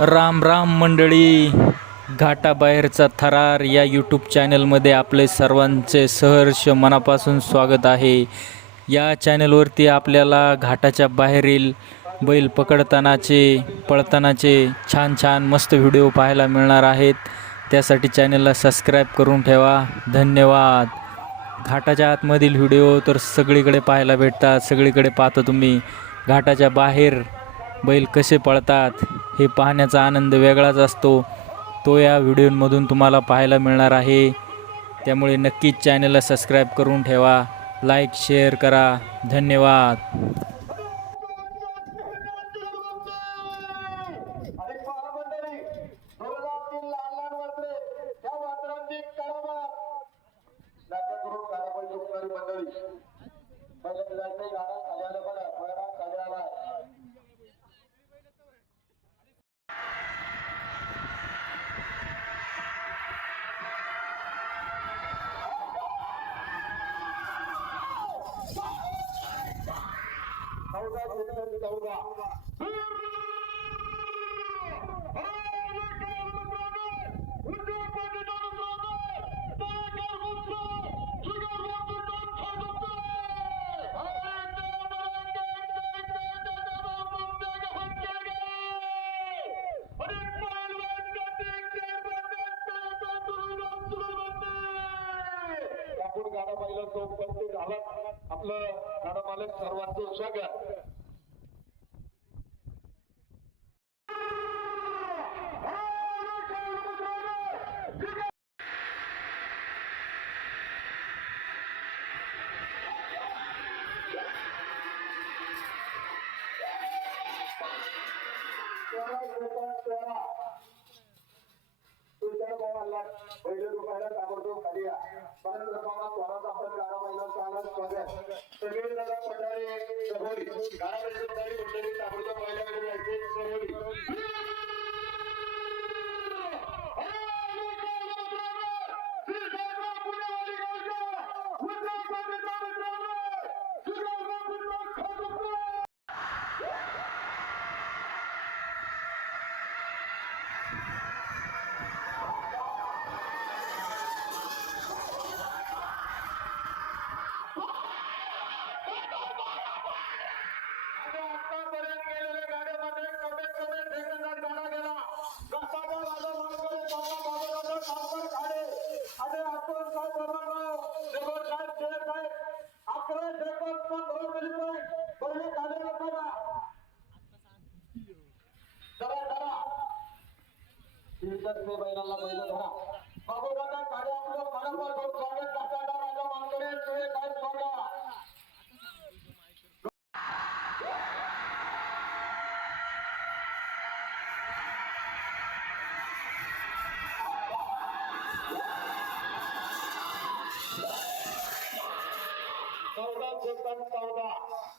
राम राम मंडळी. घाटाबाहेरचा थरार या यूट्यूब चॅनलमध्ये आपले सर्वांचे सहर्ष मनापासून स्वागत आहे. या चॅनलवरती आपल्याला घाटाच्या बाहेरील बैल पकडतानाचे पळतानाचे छान छान मस्त व्हिडिओ पाहायला मिळणार आहेत. त्यासाठी चॅनलला सबस्क्राईब करून ठेवा. धन्यवाद. घाटाच्या आतमधील व्हिडिओ तर सगळीकडे पाहायला भेटतात, सगळीकडे पाहता तुम्ही. घाटाच्या बाहेर बैल कसे पळतात हे पाहण्याचा आनंद वेगळाच असतो. तो या व्हिडिओमधून तुम्हाला पाहायला मिळणार आहे. त्यामुळे नक्कीच चॅनलला सबस्क्राईब करून ठेवा, लाईक शेअर करा. धन्यवाद. गाडा पाहिला तो उपस्थित झाला. आपलं गाडा मालक सर्वांचं स्वागत. पहिले रुपयाला ताबडतोब खाली या. परत रकमा थोडासा आपण गाडा पाहिला चालत स्वागत. सगळे दादा पठारे सभोरी गाडा पाहिजे मंडळी ताबडतोब पहिल्याकडे जायचे सभोरी. बैलाला बैल धरा बाबू दादा गाड्या आपलं मनापासून स्वागत करताना राजा मानकरे तुझे काय स्वागत. चौदा